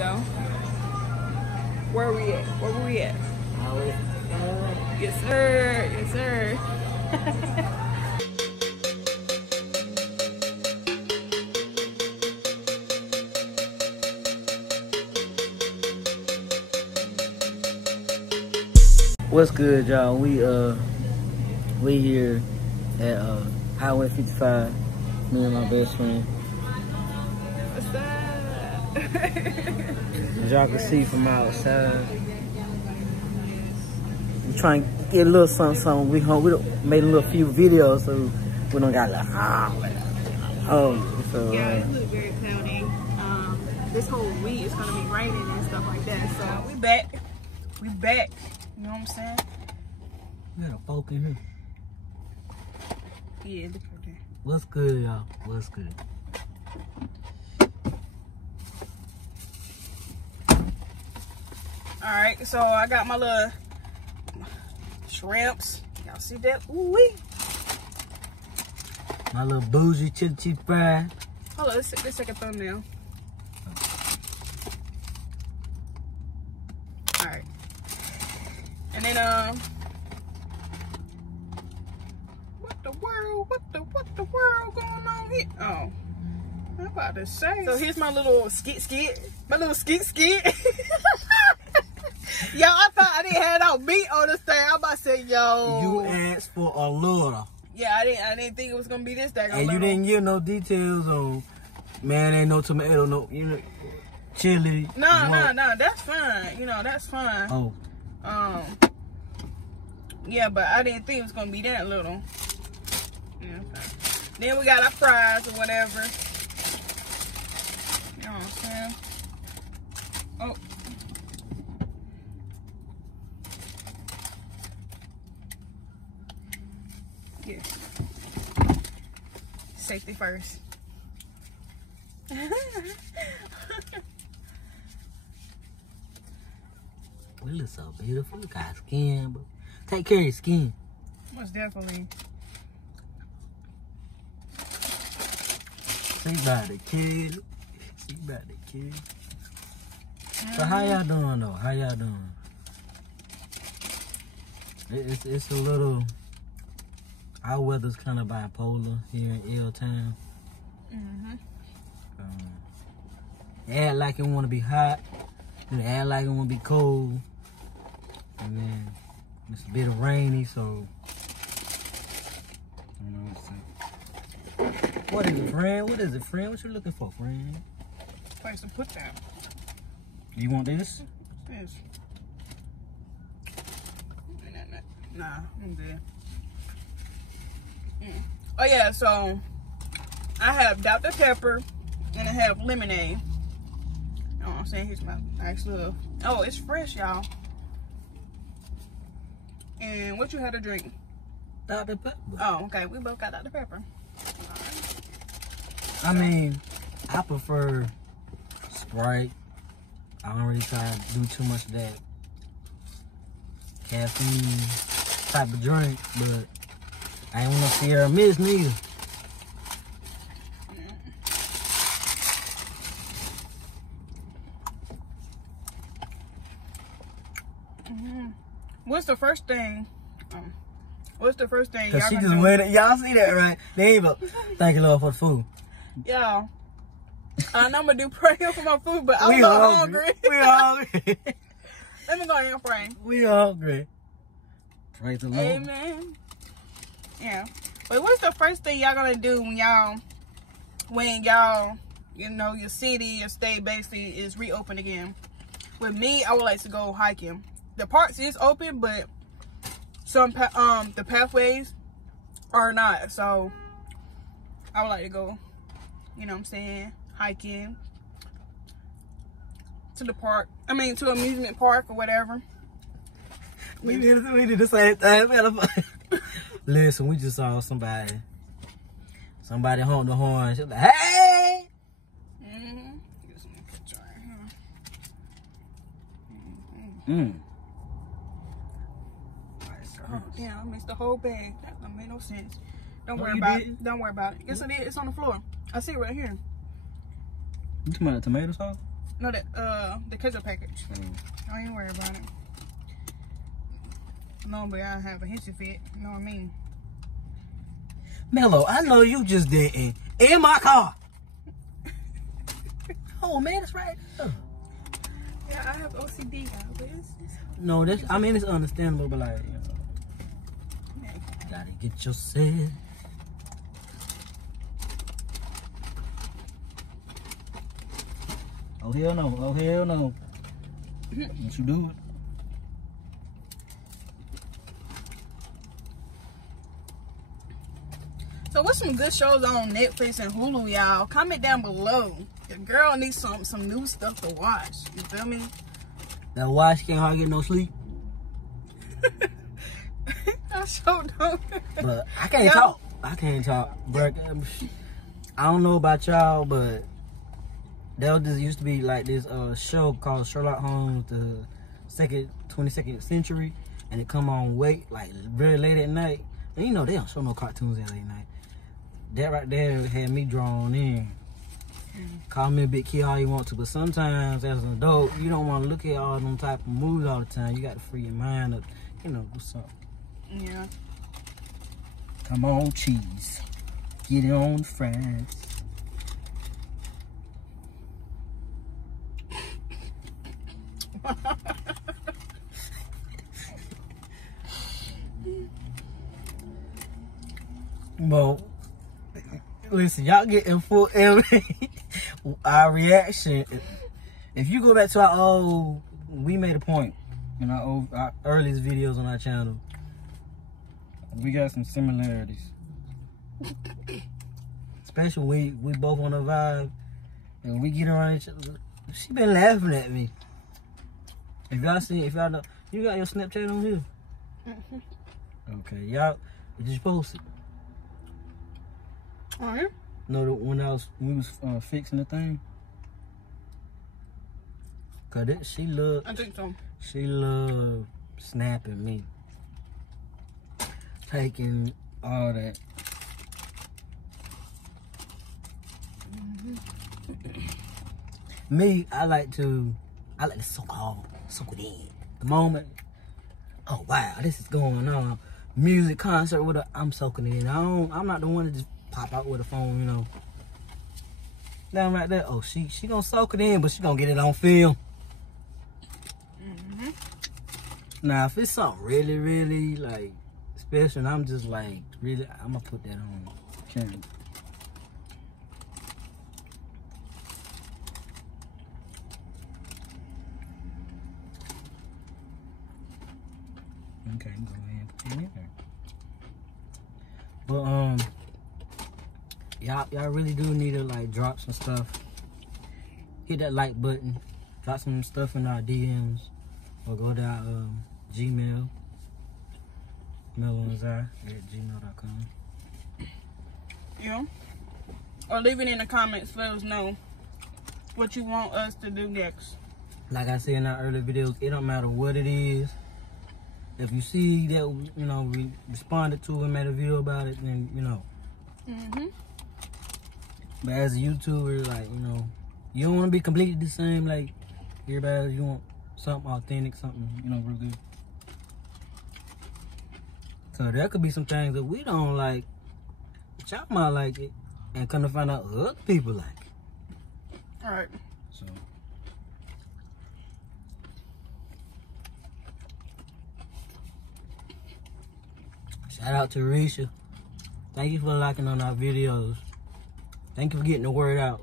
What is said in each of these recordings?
Go. Where we at? Where we at? Yes, sir. Yes, sir. What's good, y'all? We here at Highway 55. Me and my best friend. What's up? As y'all can see from outside, we trying to get a little something. We done made a little few videos, so we don't got like so yeah, it looks very cloudy. This whole week is gonna be raining and stuff like that. So we back. We back. You know what I'm saying? we got a folk in here. Yeah, look right there. What's good, y'all? What's good? Alright, so I got my little shrimps. Y'all see that? Ooh wee. My little bougie chili cheese fry. Hold on, let's take a thumbnail. Alright. And then what the world going on here? Oh. I'm about to say. So here's my little skit. My little skit. Yo, I thought I didn't have no meat on this thing. I'm about to say, yo. You asked for a little. Yeah, I didn't think it was gonna be this thing. And you didn't give no details on, man, ain't no tomato, no, you know, chili. No, that's fine. You know, that's fine. Oh. Yeah, but I didn't think it was gonna be that little. Yeah, okay. Then we got our fries or whatever. You know what I'm saying? Oh. Yeah. Safety first. We look so beautiful. We got skin, but take care of your skin. Most definitely. See about the kid. See about the kid. So how y'all doing though? How y'all doing? It's a little. Our weather's kind of bipolar here in L-Town. Act like it want to be hot, and act like it want to be cold, and then it's a bit of rainy, so you know what I'm saying. What is it, friend? What is it, friend? What you looking for, friend? Place to put that. You want this? This. Nah, I'm good. Oh yeah, so I have Dr. Pepper and I have lemonade. You know what I'm saying? Here's my nice little. Oh, it's fresh, y'all. And what you had to drink? Dr. Pepper. Oh, okay. We both got Dr. Pepper. I mean, I prefer Sprite. I don't really try to do too much of that caffeine type of drink, but I ain't want to Sierra Mist neither. What's the first thing? What's the first thing? Cause she just waited. Y'all see that, right? They ain't thank you, Lord, for the food. Y'all, I'm gonna do prayer for my food, but I'm hungry. We hungry. Let me go ahead and pray. We hungry. Praise the Lord. Amen. Yeah. But what's the first thing y'all gonna do when y'all, you know, your city, your state basically is reopened again? With me, I would like to go hiking. The parks is open, but some the pathways are not. So I would like to go, you know what I'm saying, hiking to the park. I mean, to amusement park or whatever. We did the same thing. Listen, we just saw somebody honk the horn. She was like, hey! Get some picture right here. Oh, damn, I missed the whole bag. That don't make no sense. Don't worry about it. Don't worry about it. Yes, it is. It's on the floor. I see it right here. You talking about tomato sauce? No, the ketchup package. I ain't worried about it. No, but I have a hissy fit. You know what I mean? Mello, I know you just didn't. In my car. Oh, man, it's right there. Yeah, I have OCD, but no, that's, I mean, it's understandable, but like, you know, gotta get yourself. Oh, hell no. Oh, hell no. Don't you do it. So what's some good shows on Netflix and Hulu, y'all? Comment down below. Your girl needs some new stuff to watch. You feel me? That watch can't hardly get no sleep. I sure don't. But I can't talk. I can't talk. Bro, I don't know about y'all, but there just used to be like this show called Sherlock Holmes, the 22nd century, and it come on like very late at night. And you know they don't show no cartoons at late night. That right there had me drawn in. Call me a big kid all you want to, but sometimes as an adult, you don't want to look at all them type of movies all the time. You got to free your mind up, you know, do something. Yeah. Come on, cheese. Get it on fries. Well, listen, y'all getting full our reaction. If you go back to our old, we made a point in our earliest videos on our channel. We got some similarities. Especially we both on a vibe and we get around each other. She been laughing at me. If y'all know, you got your Snapchat on here? Okay, y'all just post it. Alright. No, when we was fixing the thing. Cause she loved. I think so. She loved snapping me, taking all that. Me, I like to soak it in. The moment, oh wow, this is going on. Music, concert, with I'm soaking it in. I'm not the one to just pop out with a phone, you know. Down right there. Oh, she gonna soak it in, but she gonna get it on film. Now, if it's something really, really like special, and I'm just like really, I'm gonna put that on camera. Okay, go ahead and put it in there. But y'all really do need to like drop some stuff. Hit that like button. Drop some stuff in our DMs, or go to our Gmail, melonzai@gmail.com. Yeah. Or leave it in the comments. Let us know what you want us to do next. Like I said in our earlier videos, it don't matter what it is. If you see that, you know, we responded to and made a video about it, then, you know. But as a YouTuber, like, you know, you don't want to be completely the same like everybody else. You want something authentic, something, you know, real good. So there could be some things that we don't like, but y'all might like it, and come to find out other people like it. All right. So. Shout out to Risha. Thank you for liking on our videos. Thank you for getting the word out.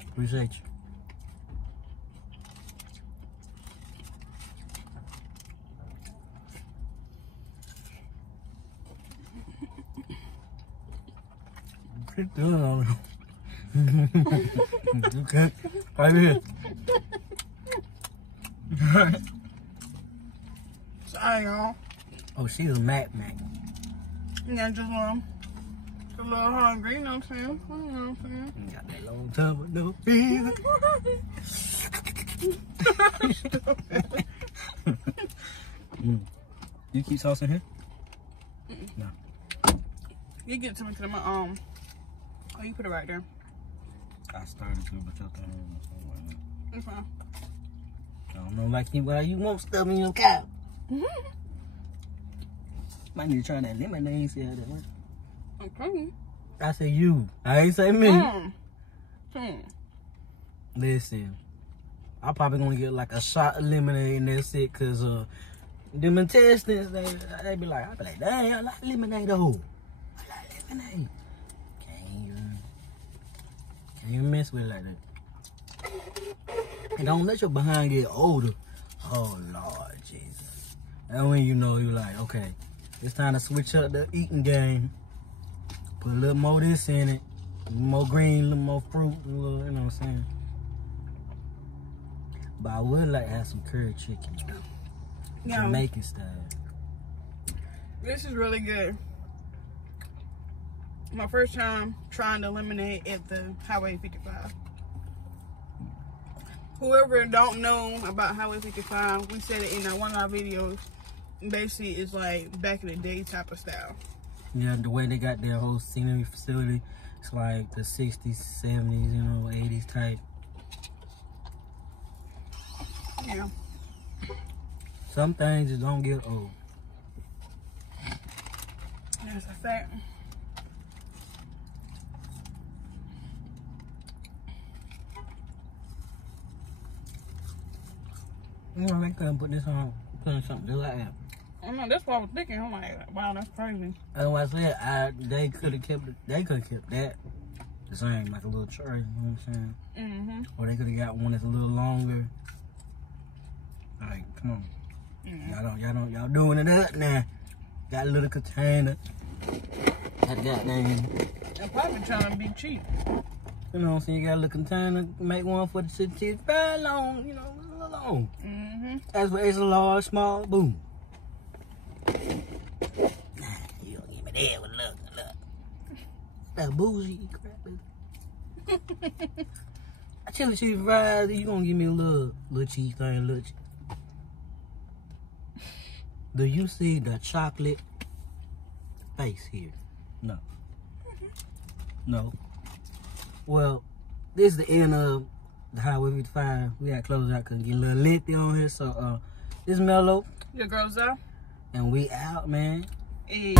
Appreciate you. Pretty good on it. Okay, right here. Sorry, y'all. Oh, she's a Mac. Yeah, just a little hungry, you know what I'm saying? You know what I'm saying? Got that long time with no feeling. You keep saucing here? No. You get it to me because my oh, you put it right there. I started to, but your thing. Okay. I don't know like you want stuff in your cow. Might need to try that lemonade. See how that works. Okay. I said you. I ain't say me. Listen, I'm probably gonna get like a shot of lemonade and that's it, cause them intestines, they be like, I be like, dang, I like lemonade though. I like lemonade. Can't even mess with it like that. And don't let your behind get older. Oh Lord Jesus. And when you know you're like, okay, it's time to switch up the eating game. Put a little more of this in it. A little more green, a little more fruit, a little, you know what I'm saying? But I would like to have some curry chicken. Yeah. Jamaican style. This is really good. My first time trying the lemonade at the Highway 55. Whoever don't know about Highway 55, we said it in one of our videos. Basically, it's like back in the day type of style. Yeah, the way they got their whole scenery facility, it's like the 60s, 70s, you know, 80s type. Yeah. Some things just don't get old. That's a fact. You know, they couldn't put this on, put something just like that. I know, that's what I was thinking. I'm like, wow, that's crazy. That's what I said. They could have kept that the same, like a little tray, you know what I'm saying? Mm-hmm. Or they could have got one that's a little longer. Like, come on. Mm-hmm. Y'all doing it up now. Got a little container. Got goddamn. I'm probably trying to be cheap. You know what I'm saying? You got a little container, make one for the city, very long, you know, a little long. Mm-hmm. That's for extra large, small, boom. You don't give me that one, look. That bougie crap, baby. Chili cheese fries, you gonna give me a little cheese thing, little cheese. Do you see the chocolate face here? No. No. Well, this is the end of the Highway 55. We got to close out because it get a little lengthy on here. So, this is Mello. Your girl's out. And we out, man. Hey.